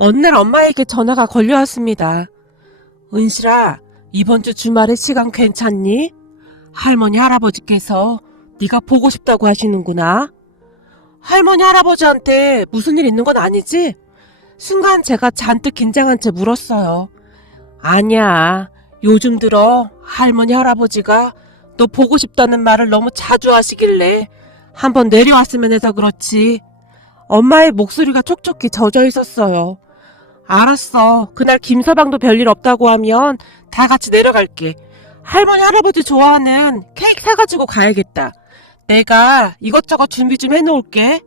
어느 날 엄마에게 전화가 걸려왔습니다. 은실아, 이번 주 주말에 시간 괜찮니? 할머니 할아버지께서 네가 보고 싶다고 하시는구나. 할머니 할아버지한테 무슨 일 있는 건 아니지? 순간 제가 잔뜩 긴장한 채 물었어요. 아니야. 요즘 들어 할머니 할아버지가 너 보고 싶다는 말을 너무 자주 하시길래 한번 내려왔으면 해서 그렇지. 엄마의 목소리가 촉촉히 젖어 있었어요. 알았어. 그날 김서방도 별일 없다고 하면 다 같이 내려갈게. 할머니 할아버지 좋아하는 케이크 사가지고 가야겠다. 내가 이것저것 준비 좀 해놓을게.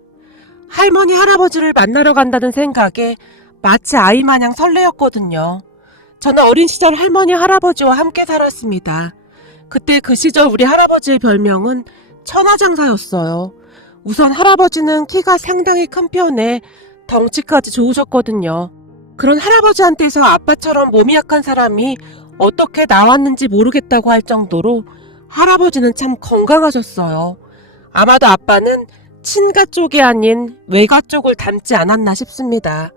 할머니 할아버지를 만나러 간다는 생각에 마치 아이 마냥 설레었거든요. 저는 어린 시절 할머니 할아버지와 함께 살았습니다. 그때 그 시절 우리 할아버지의 별명은 천하장사였어요. 우선 할아버지는 키가 상당히 큰 편에 덩치까지 좋으셨거든요. 그런 할아버지한테서 아빠처럼 몸이 약한 사람이 어떻게 나왔는지 모르겠다고 할 정도로 할아버지는 참 건강하셨어요. 아마도 아빠는 친가 쪽이 아닌 외가 쪽을 닮지 않았나 싶습니다.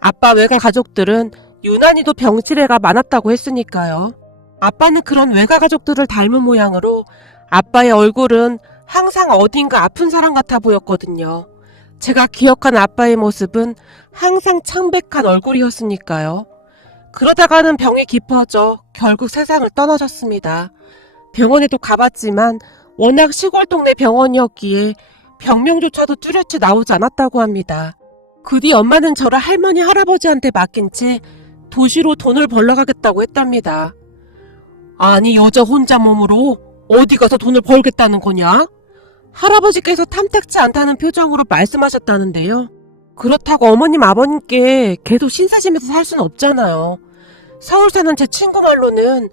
아빠 외가 가족들은 유난히도 병치레가 많았다고 했으니까요. 아빠는 그런 외가 가족들을 닮은 모양으로 아빠의 얼굴은 항상 어딘가 아픈 사람 같아 보였거든요. 제가 기억한 아빠의 모습은 항상 창백한 얼굴이었으니까요. 그러다가는 병이 깊어져 결국 세상을 떠나셨습니다. 병원에도 가봤지만 워낙 시골 동네 병원이었기에 병명조차도 뚜렷이 나오지 않았다고 합니다. 그 뒤 엄마는 저를 할머니 할아버지한테 맡긴 채 도시로 돈을 벌러 가겠다고 했답니다. 아니 여자 혼자 몸으로 어디 가서 돈을 벌겠다는 거냐? 할아버지께서 탐탁지 않다는 표정으로 말씀하셨다는데요. 그렇다고 어머님 아버님께 계속 신사심에서 살 수는 없잖아요. 서울 사는 제 친구 말로는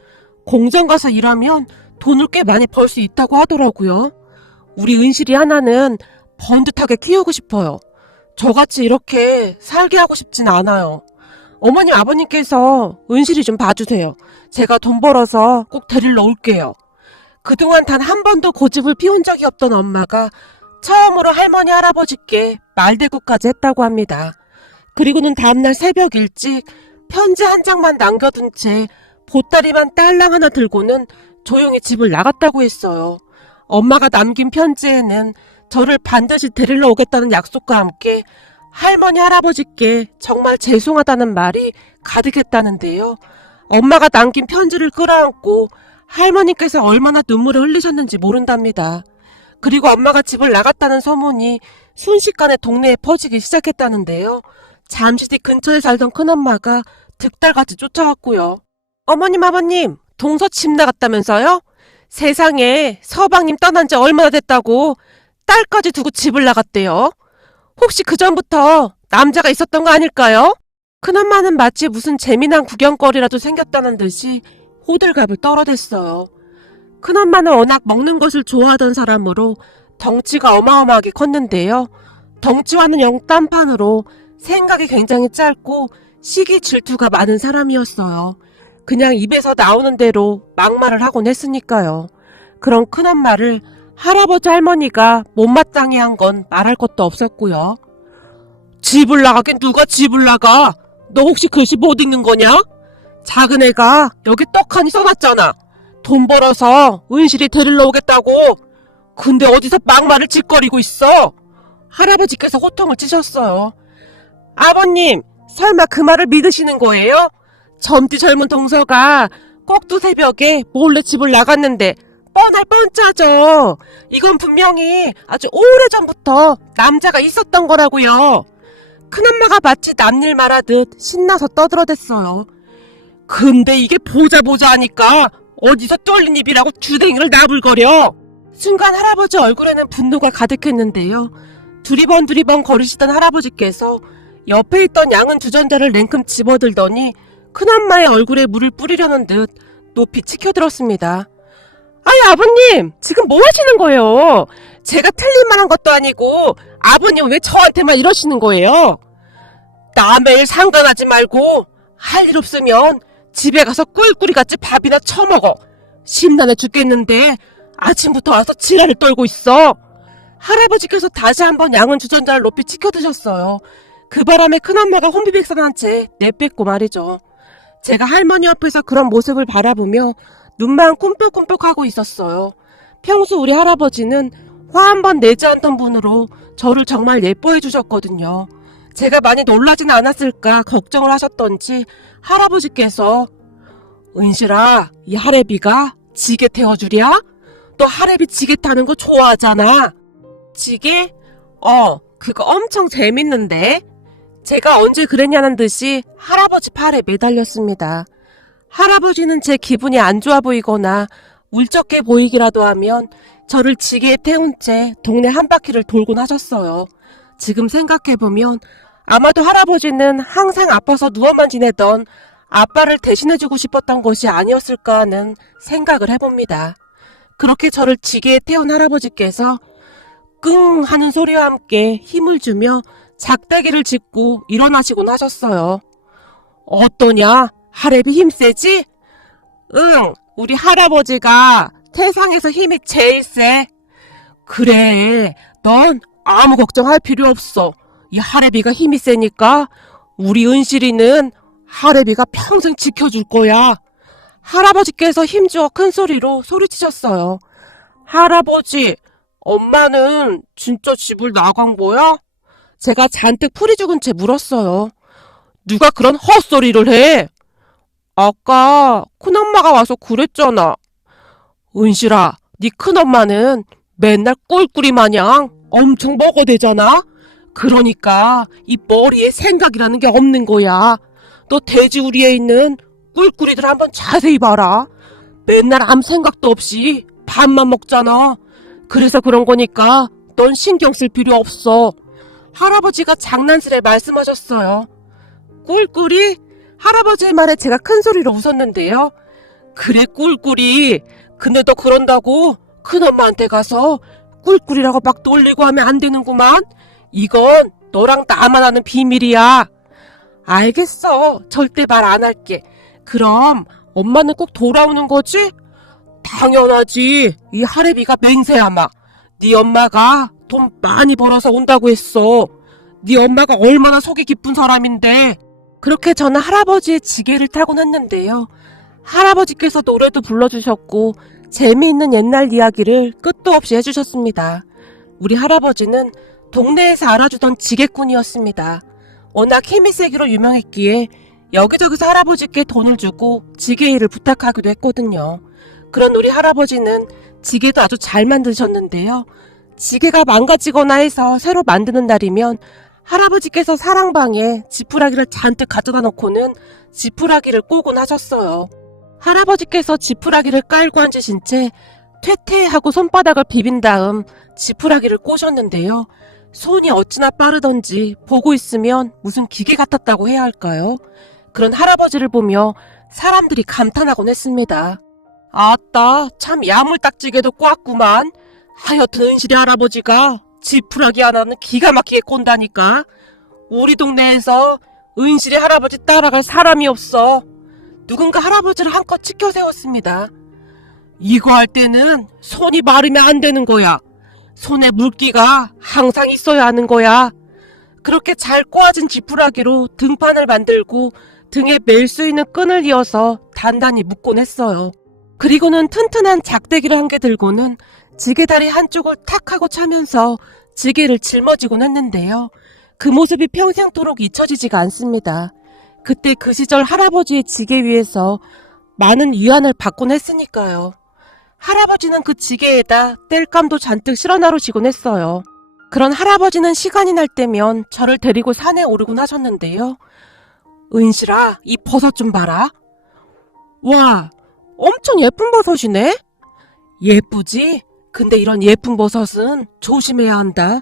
공장 가서 일하면 돈을 꽤 많이 벌 수 있다고 하더라고요. 우리 은실이 하나는 번듯하게 키우고 싶어요. 저같이 이렇게 살게 하고 싶진 않아요. 어머님 아버님께서 은실이 좀 봐주세요. 제가 돈 벌어서 꼭 데리러 올게요. 그동안 단 한 번도 고집을 피운 적이 없던 엄마가 처음으로 할머니 할아버지께 말대꾸까지 했다고 합니다. 그리고는 다음날 새벽 일찍 편지 한 장만 남겨둔 채 보따리만 딸랑 하나 들고는 조용히 집을 나갔다고 했어요. 엄마가 남긴 편지에는 저를 반드시 데리러 오겠다는 약속과 함께 할머니 할아버지께 정말 죄송하다는 말이 가득했다는데요. 엄마가 남긴 편지를 끌어안고 할머니께서 얼마나 눈물을 흘리셨는지 모른답니다. 그리고 엄마가 집을 나갔다는 소문이 순식간에 동네에 퍼지기 시작했다는데요. 잠시 뒤 근처에 살던 큰엄마가 득달같이 쫓아왔고요. 어머님 아버님 동서 집 나갔다면서요? 세상에 서방님 떠난 지 얼마나 됐다고 딸까지 두고 집을 나갔대요. 혹시 그전부터 남자가 있었던 거 아닐까요? 큰엄마는 마치 무슨 재미난 구경거리라도 생겼다는 듯이 호들갑을 떨어댔어요. 큰엄마는 워낙 먹는 것을 좋아하던 사람으로 덩치가 어마어마하게 컸는데요. 덩치와는 영 딴판으로 생각이 굉장히 짧고 시기 질투가 많은 사람이었어요. 그냥 입에서 나오는 대로 막말을 하곤 했으니까요. 그런 큰엄마를 할아버지 할머니가 못마땅해 한 건 말할 것도 없었고요. 집을 나가긴 누가 집을 나가? 너 혹시 글씨 못 읽는 거냐? 작은 애가 여기 떡하니 써놨잖아. 돈 벌어서 은실이 데리러 오겠다고. 근데 어디서 막말을 짓거리고 있어? 할아버지께서 호통을 치셨어요. 아버님, 설마 그 말을 믿으시는 거예요? 젊디 젊은 동서가 꼭두 새벽에 몰래 집을 나갔는데 뻔할 뻔짜죠. 이건 분명히 아주 오래전부터 남자가 있었던 거라고요. 큰엄마가 마치 남일 말하듯 신나서 떠들어댔어요. 근데 이게 보자 하니까 어디서 뚫린 입이라고 주댕이를 나불거려. 순간 할아버지 얼굴에는 분노가 가득했는데요. 두리번 거리시던 할아버지께서 옆에 있던 양은 주전자를 냉큼 집어들더니 큰엄마의 얼굴에 물을 뿌리려는 듯 높이 치켜들었습니다. 아니 아버님 지금 뭐 하시는 거예요? 제가 틀린 말 한 것도 아니고 아버님 왜 저한테만 이러시는 거예요? 남의 일 상관하지 말고 할 일 없으면 집에 가서 꿀꿀이같이 밥이나 처먹어. 심란해 죽겠는데 아침부터 와서 지랄을 떨고 있어. 할아버지께서 다시 한번 양은 주전자를 높이 치켜드셨어요. 그 바람에 큰엄마가 혼비백산한 채 내뱉고 말이죠. 제가 할머니 옆에서 그런 모습을 바라보며 눈만 꿈뻑꿈뻑하고 있었어요. 평소 우리 할아버지는 화 한 번 내지 않던 분으로 저를 정말 예뻐해 주셨거든요. 제가 많이 놀라진 않았을까 걱정을 하셨던지 할아버지께서 은실아, 이 할애비가 지게 태워주랴? 너 할애비 지게 타는 거 좋아하잖아. 지게? 그거 엄청 재밌는데? 제가 언제 그랬냐는 듯이 할아버지 팔에 매달렸습니다. 할아버지는 제 기분이 안 좋아 보이거나 울적해 보이기라도 하면 저를 지게에 태운 채 동네 한 바퀴를 돌곤 하셨어요. 지금 생각해보면 아마도 할아버지는 항상 아파서 누워만 지내던 아빠를 대신해주고 싶었던 것이 아니었을까 하는 생각을 해봅니다. 그렇게 저를 지게에 태운 할아버지께서 끙 하는 소리와 함께 힘을 주며 작대기를 짚고 일어나시곤 하셨어요. 어떠냐? 할애비 힘 세지? 응, 우리 할아버지가 세상에서 힘이 제일 세. 그래, 넌 아무 걱정할 필요 없어. 이 할애비가 힘이 세니까 우리 은실이는 할애비가 평생 지켜줄 거야. 할아버지께서 힘주어 큰 소리로 소리치셨어요. 할아버지, 엄마는 진짜 집을 나간 거야? 제가 잔뜩 풀이 죽은 채 물었어요. 누가 그런 헛소리를 해? 아까 큰엄마가 와서 그랬잖아. 은실아, 네 큰엄마는 맨날 꿀꿀이 마냥 엄청 먹어대잖아? 그러니까 이 머리에 생각이라는 게 없는 거야. 너 돼지우리에 있는 꿀꿀이들 한번 자세히 봐라. 맨날 아무 생각도 없이 밥만 먹잖아. 그래서 그런 거니까 넌 신경 쓸 필요 없어. 할아버지가 장난스레 말씀하셨어요. 꿀꿀이? 할아버지의 말에 제가 큰 소리로 웃었는데요. 그래, 꿀꿀이. 근데 너 그런다고 큰엄마한테 가서 꿀꿀이라고 막 놀리고 하면 안 되는구만. 이건 너랑 나만 아는 비밀이야. 알겠어. 절대 말 안 할게. 그럼 엄마는 꼭 돌아오는 거지? 당연하지. 이 할애비가 맹세하마. 네 엄마가 돈 많이 벌어서 온다고 했어. 네 엄마가 얼마나 속이 깊은 사람인데. 그렇게 저는 할아버지의 지게를 타곤 했는데요. 할아버지께서 노래도 불러주셨고 재미있는 옛날 이야기를 끝도 없이 해주셨습니다. 우리 할아버지는 동네에서 알아주던 지게꾼이었습니다. 워낙 힘이 세기로 유명했기에 여기저기서 할아버지께 돈을 주고 지게 일을 부탁하기도 했거든요. 그런 우리 할아버지는 지게도 아주 잘 만드셨는데요. 지게가 망가지거나 해서 새로 만드는 날이면 할아버지께서 사랑방에 지푸라기를 잔뜩 가져다 놓고는 지푸라기를 꼬곤 하셨어요. 할아버지께서 지푸라기를 깔고 앉으신 채 퇴퇴하고 손바닥을 비빈 다음 지푸라기를 꼬셨는데요. 손이 어찌나 빠르던지 보고 있으면 무슨 기계 같았다고 해야 할까요? 그런 할아버지를 보며 사람들이 감탄하곤 했습니다. 아따, 참 야물딱지게도 꼬았구만. 하여튼 은실이 할아버지가 지푸라기 하나는 기가 막히게 꼰다니까. 우리 동네에서 은실이 할아버지 따라갈 사람이 없어. 누군가 할아버지를 한껏 치켜 세웠습니다. 이거 할 때는 손이 마르면 안 되는 거야. 손에 물기가 항상 있어야 하는 거야. 그렇게 잘 꼬아진 지푸라기로 등판을 만들고 등에 멜 수 있는 끈을 이어서 단단히 묶곤 했어요. 그리고는 튼튼한 작대기를 한 개 들고는 지게다리 한쪽을 탁 하고 차면서 지게를 짊어지곤 했는데요. 그 모습이 평생토록 잊혀지지가 않습니다. 그때 그 시절 할아버지의 지게 위에서 많은 위안을 받곤 했으니까요. 할아버지는 그 지게에다 땔감도 잔뜩 실어 나르시곤 했어요. 그런 할아버지는 시간이 날 때면 저를 데리고 산에 오르곤 하셨는데요. 은실아, 이 버섯 좀 봐라. 와, 엄청 예쁜 버섯이네? 예쁘지? 근데 이런 예쁜 버섯은 조심해야 한다.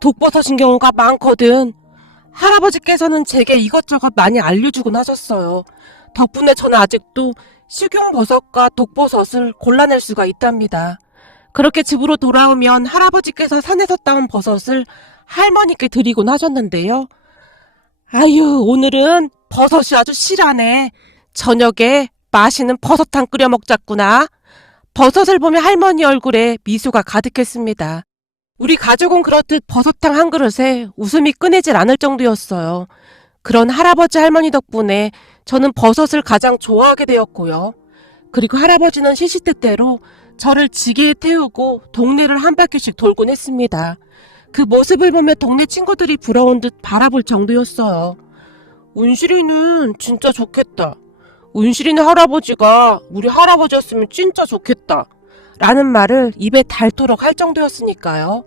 독버섯인 경우가 많거든. 할아버지께서는 제게 이것저것 많이 알려주곤 하셨어요. 덕분에 저는 아직도 식용버섯과 독버섯을 골라낼 수가 있답니다. 그렇게 집으로 돌아오면 할아버지께서 산에서 따온 버섯을 할머니께 드리곤 하셨는데요. 아유, 오늘은 버섯이 아주 실하네. 저녁에 맛있는 버섯탕 끓여 먹자꾸나. 버섯을 보며 할머니 얼굴에 미소가 가득했습니다. 우리 가족은 그렇듯 버섯탕 한 그릇에 웃음이 끊이질 않을 정도였어요. 그런 할아버지 할머니 덕분에 저는 버섯을 가장 좋아하게 되었고요. 그리고 할아버지는 시시때때로 저를 지게에 태우고 동네를 한 바퀴씩 돌곤 했습니다. 그 모습을 보며 동네 친구들이 부러운 듯 바라볼 정도였어요. 은실이는 진짜 좋겠다. 은실이네 할아버지가 우리 할아버지였으면 진짜 좋겠다. 라는 말을 입에 닳도록 할 정도였으니까요.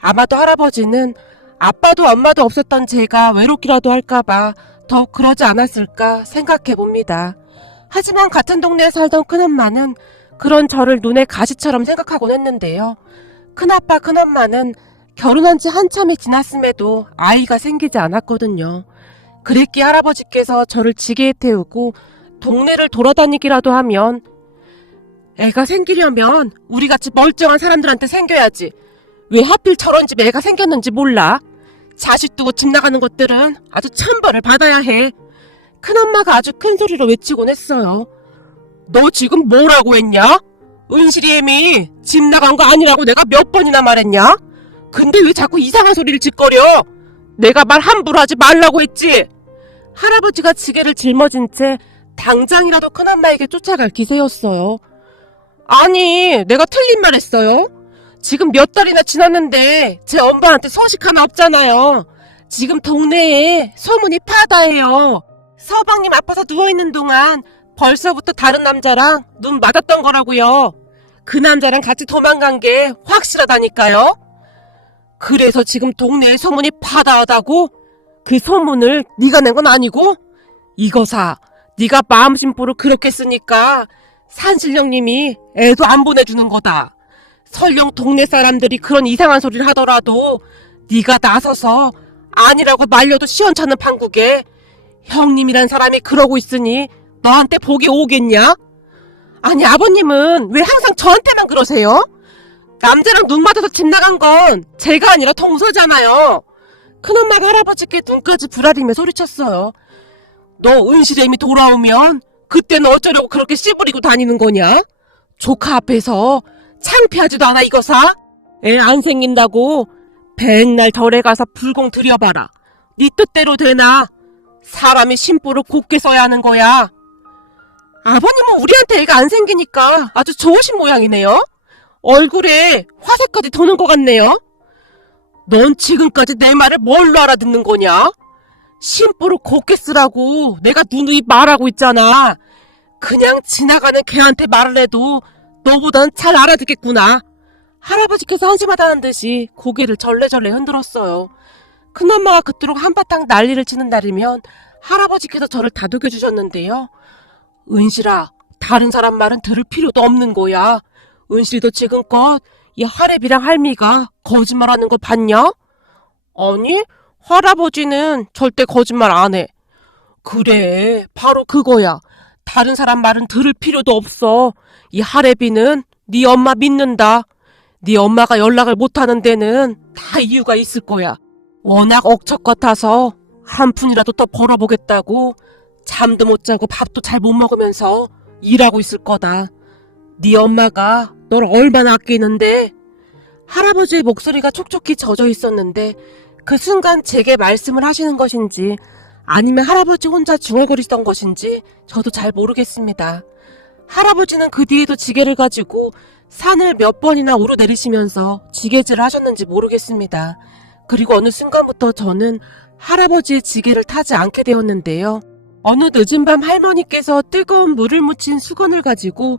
아마도 할아버지는 아빠도 엄마도 없었던 제가 외롭기라도 할까봐 더욱 그러지 않았을까 생각해 봅니다. 하지만 같은 동네에 살던 큰엄마는 그런 저를 눈에 가시처럼 생각하곤 했는데요. 큰아빠 큰엄마는 결혼한 지 한참이 지났음에도 아이가 생기지 않았거든요. 그랬기에 할아버지께서 저를 지게에 태우고 동네를 돌아다니기라도 하면 애가 생기려면 우리같이 멀쩡한 사람들한테 생겨야지. 왜 하필 저런 집에 애가 생겼는지 몰라. 자식 두고 집 나가는 것들은 아주 천벌을 받아야 해. 큰엄마가 아주 큰 소리로 외치곤 했어요. 너 지금 뭐라고 했냐? 은실이 애미 집 나간 거 아니라고 내가 몇 번이나 말했냐? 근데 왜 자꾸 이상한 소리를 짓거려? 내가 말 함부로 하지 말라고 했지. 할아버지가 지게를 짊어진 채 당장이라도 큰엄마에게 쫓아갈 기세였어요. 아니, 내가 틀린 말 했어요? 지금 몇 달이나 지났는데 제 엄마한테 소식 하나 없잖아요. 지금 동네에 소문이 파다해요. 서방님 아파서 누워있는 동안 벌써부터 다른 남자랑 눈 맞았던 거라고요. 그 남자랑 같이 도망간 게 확실하다니까요. 그래서 지금 동네에 소문이 파다하다고? 그 소문을 네가 낸 건 아니고? 이거사, 네가 마음심보로 그렇게 쓰니까 산신령님이 애도 안 보내주는 거다. 설령 동네 사람들이 그런 이상한 소리를 하더라도 네가 나서서 아니라고 말려도 시원찮은 판국에 형님이란 사람이 그러고 있으니 너한테 복이 오겠냐? 아니 아버님은 왜 항상 저한테만 그러세요? 남자랑 눈 맞아서 집 나간 건 제가 아니라 동서잖아요. 큰엄마가 할아버지께 눈까지 부라리며 소리쳤어요. 너 은실애미 돌아오면 그때는 어쩌려고 그렇게 씨부리고 다니는 거냐? 조카 앞에서 창피하지도 않아 이거사? 애 안 생긴다고 백날 절에 가서 불공 들여봐라. 네 뜻대로 되나? 사람이 심보를 곱게 써야 하는 거야. 아버님은 우리한테 애가 안 생기니까 아주 좋으신 모양이네요. 얼굴에 화색까지 도는 것 같네요. 넌 지금까지 내 말을 뭘로 알아듣는 거냐? 심보를 곱게 쓰라고 내가 누누이 말하고 있잖아. 그냥 지나가는 걔한테 말을 해도 너보단 잘 알아듣겠구나. 할아버지께서 한심하다는 듯이 고개를 절레절레 흔들었어요. 큰엄마가 그토록 한바탕 난리를 치는 날이면 할아버지께서 저를 다독여 주셨는데요. 은실아, 다른 사람 말은 들을 필요도 없는 거야. 은실이도 지금껏 이 할애비랑 할미가 거짓말하는 걸 봤냐? 아니, 할아버지는 절대 거짓말 안 해. 그래, 바로 그거야. 다른 사람 말은 들을 필요도 없어. 이 할애비는 네 엄마 믿는다. 네 엄마가 연락을 못하는 데는 다 이유가 있을 거야. 워낙 억척 같아서 한 푼이라도 더 벌어보겠다고 잠도 못 자고 밥도 잘 못 먹으면서 일하고 있을 거다. 네 엄마가 널 얼마나 아끼는데. 할아버지의 목소리가 촉촉히 젖어 있었는데 그 순간 제게 말씀을 하시는 것인지 아니면 할아버지 혼자 중얼거리던 것인지 저도 잘 모르겠습니다. 할아버지는 그 뒤에도 지게를 가지고 산을 몇 번이나 오르내리시면서 지게질을 하셨는지 모르겠습니다. 그리고 어느 순간부터 저는 할아버지의 지게를 타지 않게 되었는데요. 어느 늦은 밤 할머니께서 뜨거운 물을 묻힌 수건을 가지고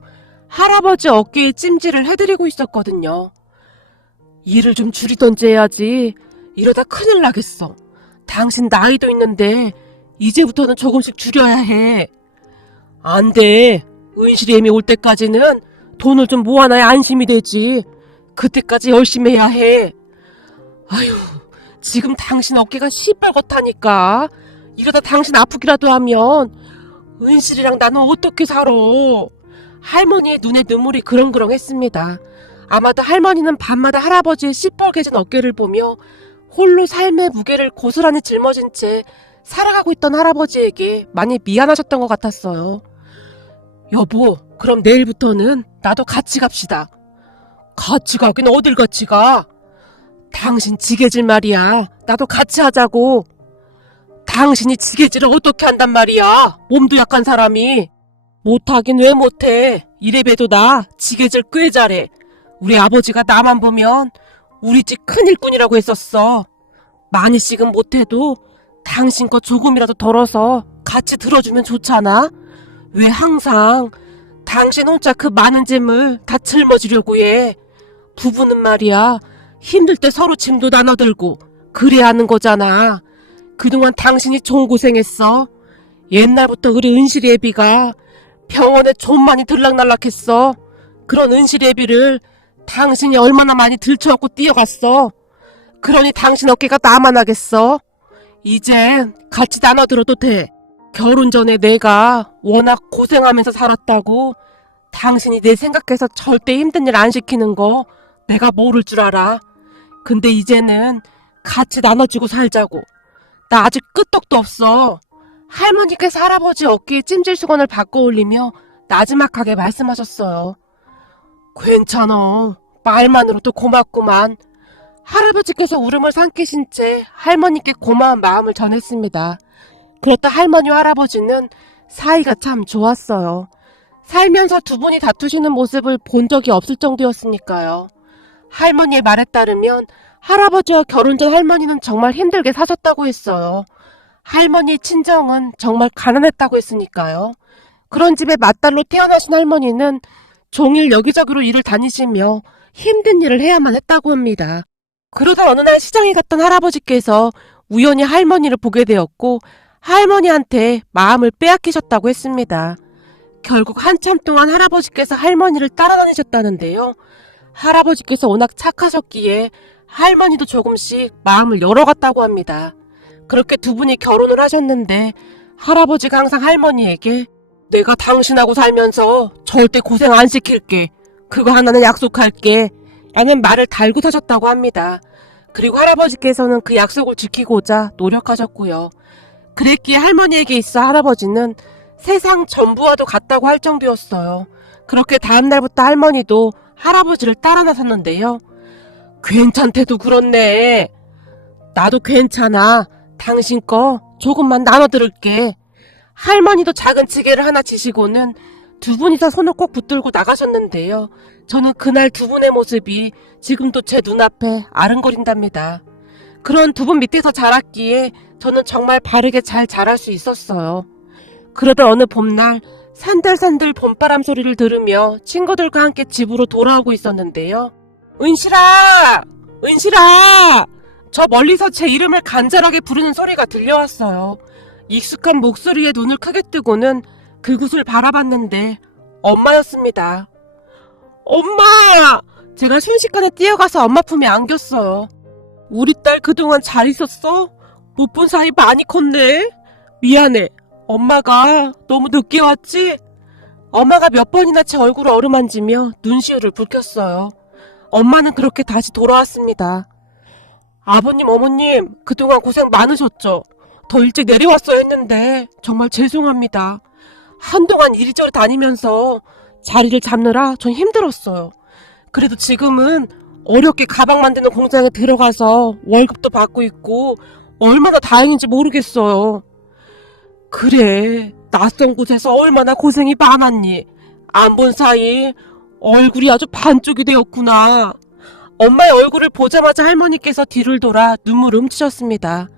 할아버지 어깨에 찜질을 해드리고 있었거든요. 일을 좀 줄이던지 해야지. 이러다 큰일 나겠어. 당신 나이도 있는데 이제부터는 조금씩 줄여야 해. 안 돼. 은실이 애미 올 때까지는 돈을 좀 모아놔야 안심이 되지. 그때까지 열심히 해야 해. 아휴, 지금 당신 어깨가 시뻘겋다니까. 이러다 당신 아프기라도 하면 은실이랑 나는 어떻게 살아. 할머니의 눈에 눈물이 그렁그렁했습니다. 아마도 할머니는 밤마다 할아버지의 시뻘개진 어깨를 보며 홀로 삶의 무게를 고스란히 짊어진 채 살아가고 있던 할아버지에게 많이 미안하셨던 것 같았어요. 여보, 그럼 내일부터는 나도 같이 갑시다. 같이 가긴 어딜 같이 가? 당신 지게질 말이야. 나도 같이 하자고. 당신이 지게질을 어떻게 한단 말이야? 몸도 약한 사람이. 못하긴 왜 못해. 이래봬도 나 지게질 꽤 잘해. 우리 아버지가 나만 보면 우리 집 큰일꾼이라고 했었어. 많이씩은 못해도 당신 거 조금이라도 덜어서 같이 들어주면 좋잖아. 왜 항상 당신 혼자 그 많은 짐을 다 짊어지려고 해. 부부는 말이야, 힘들 때 서로 짐도 나눠들고 그래야 하는 거잖아. 그동안 당신이 좀 고생했어. 옛날부터 우리 은실이 애비가 병원에 좀 많이 들락날락했어. 그런 은실이 애비를 당신이 얼마나 많이 들쳐갖고 뛰어갔어. 그러니 당신 어깨가 나만 하겠어. 이젠 같이 나눠들어도 돼. 결혼 전에 내가 워낙 고생하면서 살았다고 당신이 내 생각해서 절대 힘든 일 안 시키는 거 내가 모를 줄 알아. 근데 이제는 같이 나눠주고 살자고. 나 아직 끄떡도 없어. 할머니께서 할아버지 어깨에 찜질수건을 바꿔 올리며 나지막하게 말씀하셨어요. 괜찮아. 말만으로도 고맙구만. 할아버지께서 울음을 삼키신 채 할머니께 고마운 마음을 전했습니다. 그렇다 할머니와 할아버지는 사이가 참 좋았어요. 살면서 두 분이 다투시는 모습을 본 적이 없을 정도였으니까요. 할머니의 말에 따르면 할아버지와 결혼 전 할머니는 정말 힘들게 사셨다고 했어요. 할머니의 친정은 정말 가난했다고 했으니까요. 그런 집에 맏딸로 태어나신 할머니는 종일 여기저기로 일을 다니시며 힘든 일을 해야만 했다고 합니다. 그러다 어느 날 시장에 갔던 할아버지께서 우연히 할머니를 보게 되었고 할머니한테 마음을 빼앗기셨다고 했습니다. 결국 한참 동안 할아버지께서 할머니를 따라다니셨다는데요. 할아버지께서 워낙 착하셨기에 할머니도 조금씩 마음을 열어갔다고 합니다. 그렇게 두 분이 결혼을 하셨는데 할아버지가 항상 할머니에게 내가 당신하고 살면서 절대 고생 안 시킬게. 그거 하나는 약속할게. 라는 말을 달고 사셨다고 합니다. 그리고 할아버지께서는 그 약속을 지키고자 노력하셨고요. 그랬기에 할머니에게 있어 할아버지는 세상 전부와도 같다고 할 정도였어요. 그렇게 다음날부터 할머니도 할아버지를 따라 나섰는데요. 괜찮대도 그렇네. 나도 괜찮아. 당신 거 조금만 나눠 들을게. 할머니도 작은 지게를 하나 지시고는 두 분이서 손을 꼭 붙들고 나가셨는데요. 저는 그날 두 분의 모습이 지금도 제 눈앞에 아른거린답니다. 그런 두 분 밑에서 자랐기에 저는 정말 바르게 잘 자랄 수 있었어요. 그러던 어느 봄날 산들산들 봄바람 소리를 들으며 친구들과 함께 집으로 돌아오고 있었는데요. 은실아! 은실아! 저 멀리서 제 이름을 간절하게 부르는 소리가 들려왔어요. 익숙한 목소리에 눈을 크게 뜨고는 그곳을 바라봤는데 엄마였습니다. 엄마! 제가 순식간에 뛰어가서 엄마 품에 안겼어요. 우리 딸 그동안 잘 있었어? 못 본 사이 많이 컸네. 미안해. 엄마가 너무 늦게 왔지? 엄마가 몇 번이나 제 얼굴을 어루만지며 눈시울을 붉혔어요. 엄마는 그렇게 다시 돌아왔습니다. 아버님, 어머님, 그동안 고생 많으셨죠? 더 일찍 내려왔어야 했는데 정말 죄송합니다. 한동안 이리저리 다니면서 자리를 잡느라 전 힘들었어요. 그래도 지금은 어렵게 가방 만드는 공장에 들어가서 월급도 받고 있고 얼마나 다행인지 모르겠어요. 그래, 낯선 곳에서 얼마나 고생이 많았니? 안 본 사이 얼굴이 아주 반쪽이 되었구나. 엄마의 얼굴을 보자마자 할머니께서 뒤를 돌아 눈물을 훔치셨습니다.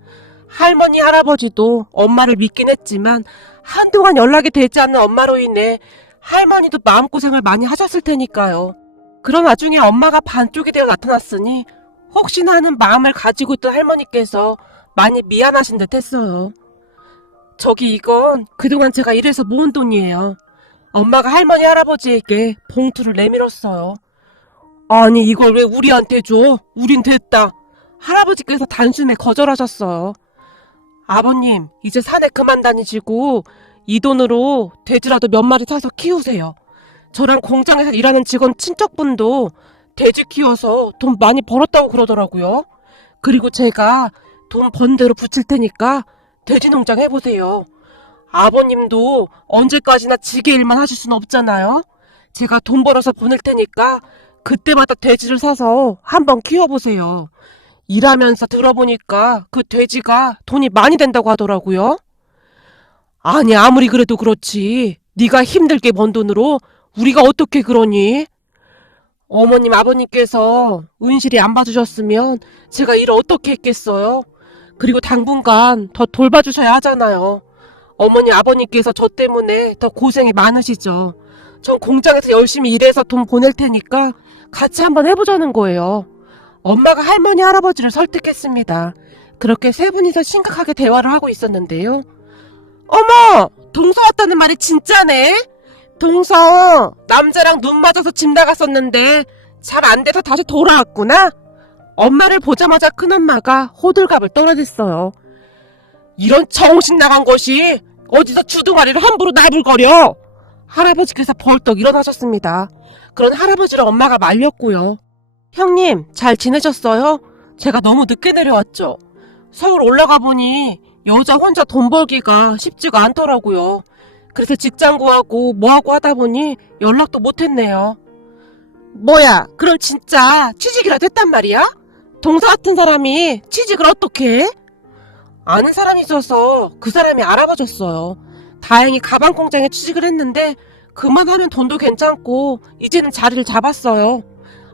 할머니, 할아버지도 엄마를 믿긴 했지만 한동안 연락이 되지 않는 엄마로 인해 할머니도 마음고생을 많이 하셨을 테니까요. 그런 와중에 엄마가 반쪽이 되어 나타났으니 혹시나 하는 마음을 가지고 있던 할머니께서 많이 미안하신 듯 했어요. 저기 이건 그동안 제가 일해서 모은 돈이에요. 엄마가 할머니, 할아버지에게 봉투를 내밀었어요. 아니 이걸 왜 우리한테 줘? 우린 됐다. 할아버지께서 단숨에 거절하셨어요. 아버님, 이제 산에 그만 다니시고 이 돈으로 돼지라도 몇 마리 사서 키우세요. 저랑 공장에서 일하는 직원 친척분도 돼지 키워서 돈 많이 벌었다고 그러더라고요. 그리고 제가 돈 번 대로 붙일 테니까 돼지 농장 해보세요. 아버님도 언제까지나 지게 일만 하실 순 없잖아요. 제가 돈 벌어서 보낼 테니까 그때마다 돼지를 사서 한번 키워보세요. 일하면서 들어보니까 그 돼지가 돈이 많이 된다고 하더라고요. 아니, 아무리 그래도 그렇지. 네가 힘들게 번 돈으로 우리가 어떻게 그러니? 어머님, 아버님께서 은실이 안 봐주셨으면 제가 일을 어떻게 했겠어요? 그리고 당분간 더 돌봐주셔야 하잖아요. 어머니, 아버님께서 저 때문에 더 고생이 많으시죠. 전 공장에서 열심히 일해서 돈 보낼 테니까 같이 한번 해보자는 거예요. 엄마가 할머니, 할아버지를 설득했습니다. 그렇게 세 분이서 심각하게 대화를 하고 있었는데요. 어머! 동서 왔다는 말이 진짜네? 동서, 남자랑 눈 맞아서 집 나갔었는데 잘 안 돼서 다시 돌아왔구나? 엄마를 보자마자 큰엄마가 호들갑을 떨어댔어요. 이런 정신 나간 것이 어디서 주둥아리를 함부로 나불거려! 할아버지께서 벌떡 일어나셨습니다. 그런 할아버지를 엄마가 말렸고요. 형님, 잘 지내셨어요? 제가 너무 늦게 내려왔죠? 서울 올라가 보니 여자 혼자 돈 벌기가 쉽지가 않더라고요. 그래서 직장 구하고 뭐하고 하다 보니 연락도 못했네요. 뭐야, 그럼 진짜 취직이라도 했단 말이야? 동서 같은 사람이 취직을 어떻게 해? 아는 사람이 있어서 그 사람이 알아봐줬어요. 다행히 가방 공장에 취직을 했는데 그만하면 돈도 괜찮고 이제는 자리를 잡았어요.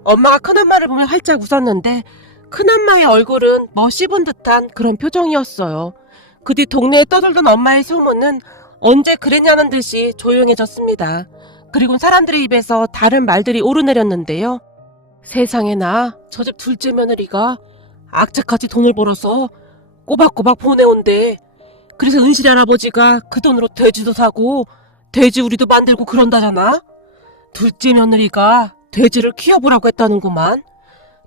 엄마가 큰엄마를 보며 활짝 웃었는데 큰엄마의 얼굴은 뭐 씹은 듯한 그런 표정이었어요. 그 뒤 동네에 떠돌던 엄마의 소문은 언제 그랬냐는 듯이 조용해졌습니다. 그리고 사람들의 입에서 다른 말들이 오르내렸는데요. 세상에나 저 집 둘째 며느리가 악착같이 돈을 벌어서 꼬박꼬박 보내온대. 그래서 은실이 할아버지가 그 돈으로 돼지도 사고 돼지우리도 만들고 그런다잖아. 둘째 며느리가 돼지를 키워보라고 했다는구만.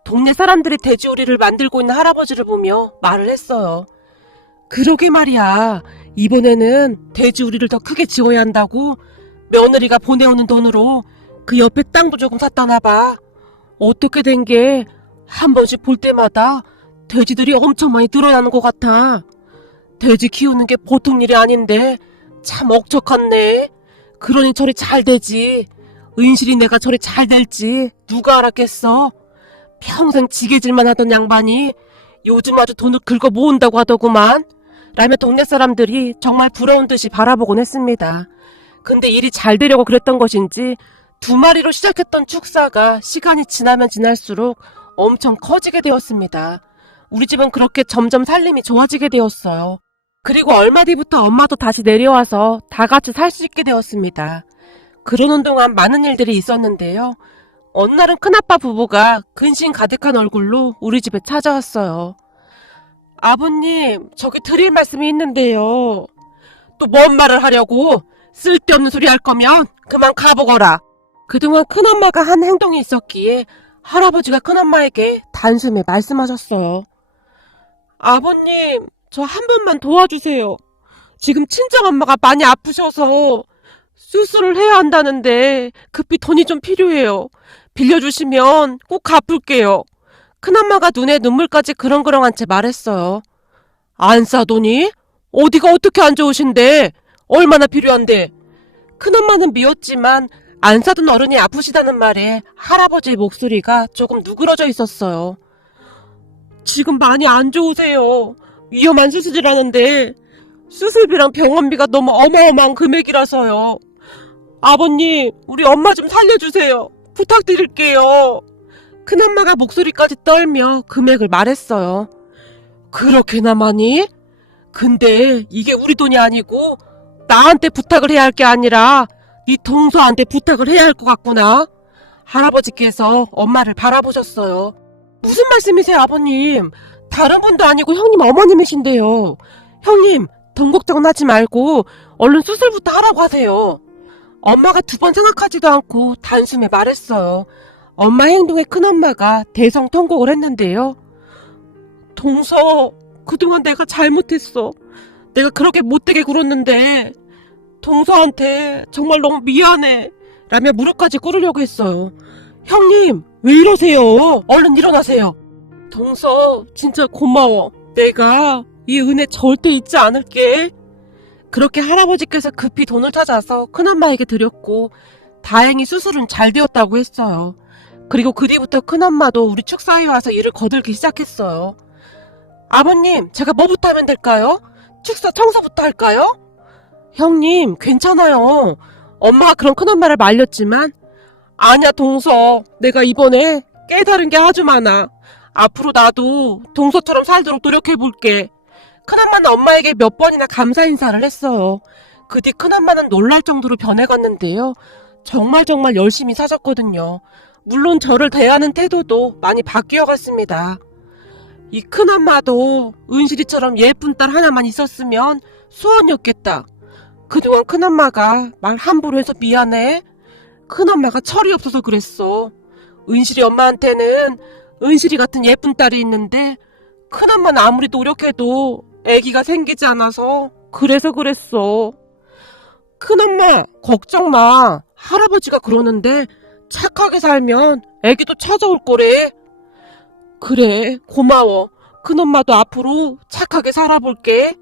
동네 사람들이 돼지우리를 만들고 있는 할아버지를 보며 말을 했어요. 그러게 말이야. 이번에는 돼지우리를 더 크게 지어야 한다고 며느리가 보내오는 돈으로 그 옆에 땅도 조금 샀다나 봐. 어떻게 된 게 한 번씩 볼 때마다 돼지들이 엄청 많이 늘어나는 것 같아. 돼지 키우는 게 보통 일이 아닌데 참 억척하네. 그러니 저리 잘 되지. 은실이 내가 저리 잘 될지 누가 알았겠어. 평생 지게질만 하던 양반이 요즘 아주 돈을 긁어 모은다고 하더구만. 라며 동네 사람들이 정말 부러운 듯이 바라보곤 했습니다. 근데 일이 잘 되려고 그랬던 것인지 두 마리로 시작했던 축사가 시간이 지나면 지날수록 엄청 커지게 되었습니다. 우리 집은 그렇게 점점 살림이 좋아지게 되었어요. 그리고 얼마 뒤부터 엄마도 다시 내려와서 다 같이 살 수 있게 되었습니다. 그러는 동안 많은 일들이 있었는데요. 어느 날은 큰아빠 부부가 근심 가득한 얼굴로 우리 집에 찾아왔어요. 아버님, 저기 드릴 말씀이 있는데요. 또 뭔 말을 하려고? 쓸데없는 소리 할 거면 그만 가보거라. 그동안 큰엄마가 한 행동이 있었기에 할아버지가 큰엄마에게 단숨에 말씀하셨어요. 아버님, 저 한 번만 도와주세요. 지금 친정엄마가 많이 아프셔서 수술을 해야 한다는데 급히 돈이 좀 필요해요. 빌려주시면 꼭 갚을게요. 큰엄마가 눈에 눈물까지 그렁그렁한 채 말했어요. 안 싸더니? 어디가 어떻게 안 좋으신데? 얼마나 필요한데? 큰엄마는 미웠지만 안 사던 어른이 아프시다는 말에 할아버지의 목소리가 조금 누그러져 있었어요. 지금 많이 안 좋으세요. 위험한 수술이라는데 수술비랑 병원비가 너무 어마어마한 금액이라서요. 아버님, 우리 엄마 좀 살려주세요. 부탁드릴게요. 큰엄마가 목소리까지 떨며 금액을 말했어요. 그렇게나 많이? 근데 이게 우리 돈이 아니고 나한테 부탁을 해야 할 게 아니라 네 동서한테 부탁을 해야 할 것 같구나. 할아버지께서 엄마를 바라보셨어요. 무슨 말씀이세요, 아버님? 다른 분도 아니고 형님 어머님이신데요. 형님, 돈 걱정은 하지 말고 얼른 수술부터 하라고 하세요. 엄마가 두 번 생각하지도 않고 단숨에 말했어요. 엄마 행동에 큰엄마가 대성통곡을 했는데요. 동서, 그동안 내가 잘못했어. 내가 그렇게 못되게 굴었는데 동서한테 정말 너무 미안해. 라며 무릎까지 꿇으려고 했어요. 형님, 왜 이러세요? 얼른 일어나세요. 동서, 진짜 고마워. 내가 이 은혜 절대 잊지 않을게. 그렇게 할아버지께서 급히 돈을 찾아서 큰엄마에게 드렸고 다행히 수술은 잘 되었다고 했어요. 그리고 그 뒤부터 큰엄마도 우리 축사에 와서 일을 거들기 시작했어요. 아버님, 제가 뭐부터 하면 될까요? 축사 청소부터 할까요? 형님, 괜찮아요. 엄마가 그런 큰엄마를 말렸지만 아니야, 동서. 내가 이번에 깨달은 게 아주 많아. 앞으로 나도 동서처럼 살도록 노력해볼게. 큰엄마는 엄마에게 몇 번이나 감사 인사를 했어요. 그 뒤 큰엄마는 놀랄 정도로 변해갔는데요. 정말 열심히 사셨거든요. 물론 저를 대하는 태도도 많이 바뀌어갔습니다. 이 큰엄마도 은실이처럼 예쁜 딸 하나만 있었으면 소원이었겠다. 그동안 큰엄마가 말 함부로 해서 미안해. 큰엄마가 철이 없어서 그랬어. 은실이 엄마한테는 은실이 같은 예쁜 딸이 있는데 큰엄마는 아무리 노력해도 아기가 생기지 않아서 그래서 그랬어. 큰엄마, 걱정 마. 할아버지가 그러는데 착하게 살면 아기도 찾아올 거래. 그래, 고마워. 큰엄마도 앞으로 착하게 살아볼게.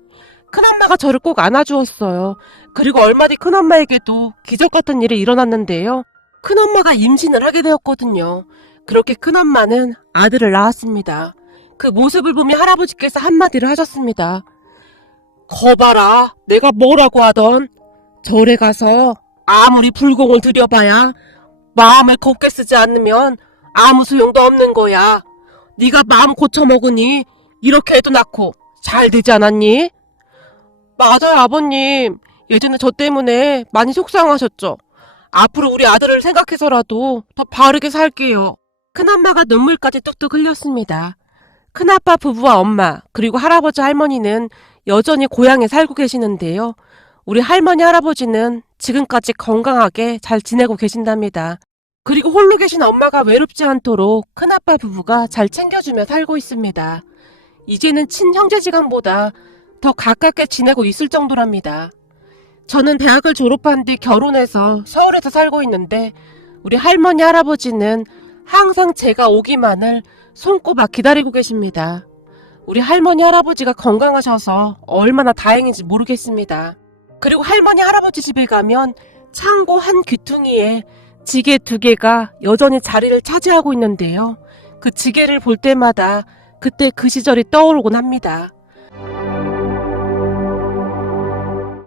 큰엄마가 저를 꼭 안아주었어요. 그리고 얼마 뒤 큰엄마에게도 기적 같은 일이 일어났는데요. 큰엄마가 임신을 하게 되었거든요. 그렇게 큰엄마는 아들을 낳았습니다. 그 모습을 보며 할아버지께서 한마디를 하셨습니다. 거봐라, 내가 뭐라고 하던 절에 가서 아무리 불공을 들여봐야 마음을 곱게 쓰지 않으면 아무 소용도 없는 거야. 네가 마음 고쳐먹으니 이렇게 해도 낳고 잘 되지 않았니? 맞아요, 아버님. 예전에 저 때문에 많이 속상하셨죠. 앞으로 우리 아들을 생각해서라도 더 바르게 살게요. 큰엄마가 눈물까지 뚝뚝 흘렸습니다. 큰아빠 부부와 엄마 그리고 할아버지 할머니는 여전히 고향에 살고 계시는데요. 우리 할머니 할아버지는 지금까지 건강하게 잘 지내고 계신답니다. 그리고 홀로 계신 엄마가 외롭지 않도록 큰아빠 부부가 잘 챙겨주며 살고 있습니다. 이제는 친형제지간보다 더 가깝게 지내고 있을 정도랍니다. 저는 대학을 졸업한 뒤 결혼해서 서울에서 살고 있는데 우리 할머니 할아버지는 항상 제가 오기만을 손꼽아 기다리고 계십니다. 우리 할머니 할아버지가 건강하셔서 얼마나 다행인지 모르겠습니다. 그리고 할머니 할아버지 집에 가면 창고 한 귀퉁이에 지게 2개가 여전히 자리를 차지하고 있는데요. 그 지게를 볼 때마다 그때 그 시절이 떠오르곤 합니다.